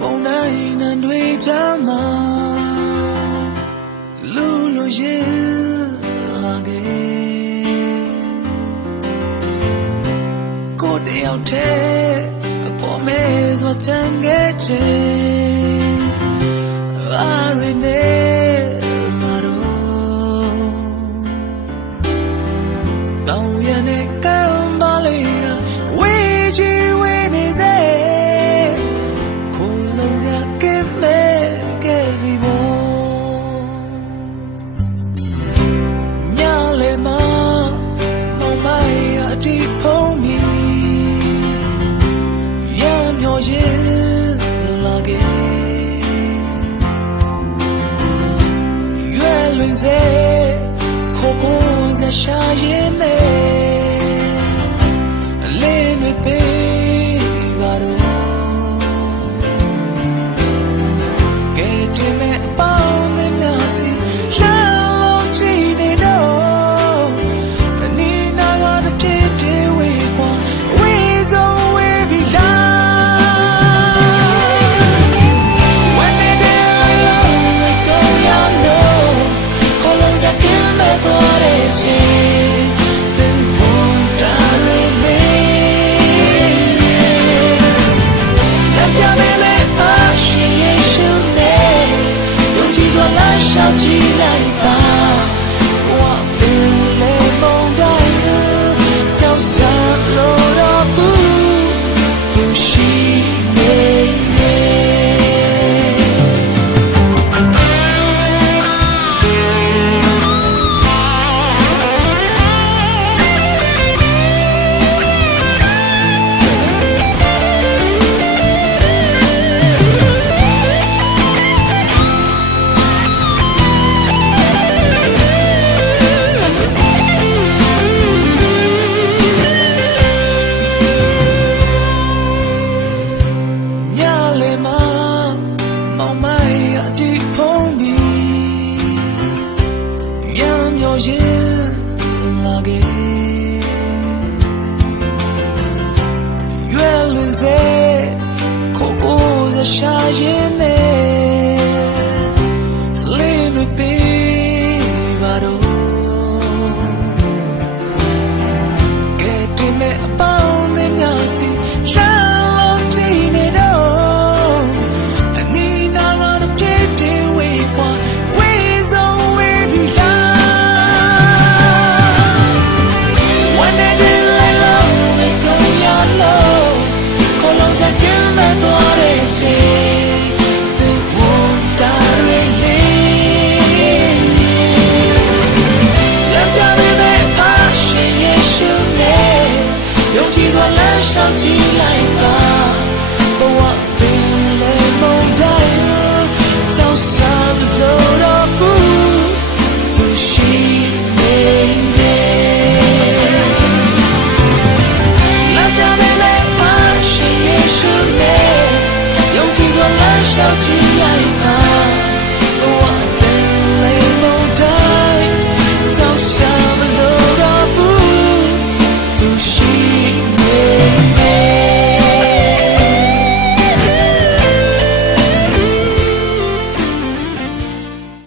မုန်တိုင်းနှံတွေကြားမှာလူလိုရင်လာခဲ့ကိုတယောက်တည်းအပေါ်မဲဆိုချမ်းခဲ့ချင်အားရနေလာတော့တောင်ရတဲ့ကမ်းပါလေဝေးကြီးဝေးနေစေကိုလုံးစရာကဲမဲ့ခဲ့ပြီဘောညလေမမောင်မိုင်အတီးဖုံးပြီးရမျောရင်လာခဲ့ရွယ်လွင်စေခိုကိုစရှာရင်နေအလင်းတွေပေးပါတော့ကဲတင်မဲ့အပေါင်းတွေများစီလှမ်းကြည့်နေတော့အနီးနားကတပြေးပြေးဝေးကွာဝေးဆုံးဝေးပြီလားWhen they tell you I told you no ကိုလုံးစကင်းမဲ့သွားတဲ့ချိန်တဲ့ဝန်တာရီလေးလက်ပြမဲ့မဲ့အရှိရဲ့ရှုနေယုံကြည်စွာလာရှောက်ကြည့်လိုက်ပါဝါပင်လေးမုန်တိုင်းကြောက်စလို့တော့ဘူးသူရှိနေမောင်မိုင်အတီးဖုံးပြီးရမျောရင်လာခဲ့ရွယ်လွင်စေကိုကိုစရှာရင်နေလင်းတွေပေးပါတော့ကဲတင်မဲ့အပေါင်းတွေများစီ